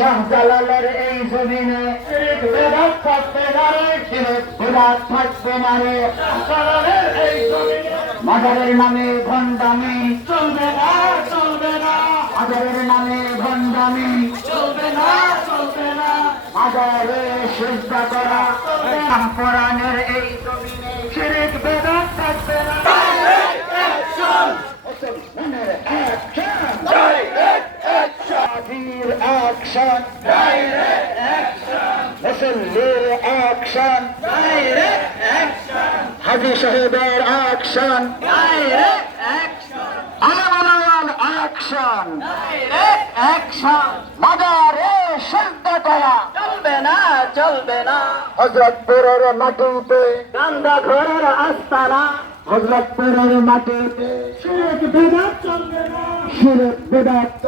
শাহজালালের এই জমিনে বেদাত থাকবে না রে বেদাত থাকবে না রে শাহজালালের এই জমিনে মাজারের নামে ভণ্ডামি চলবে না চলবে না। মাজারের নামে ভণ্ডামি চলবে না চলবে না। মাজারে সিজদা করা। কোরআনের এই action! মুসল্লির action! হাজি সাহেবের action! আলমাল action! মাদারে সিজদা করা চলবে না চলবে না। হজরতপুরের মাটিতে। গান্দা ঘরের আস্তানা। হজরতপুরের মাটিতে। শিরক বেদাত চলবে না। শিরক বেদাত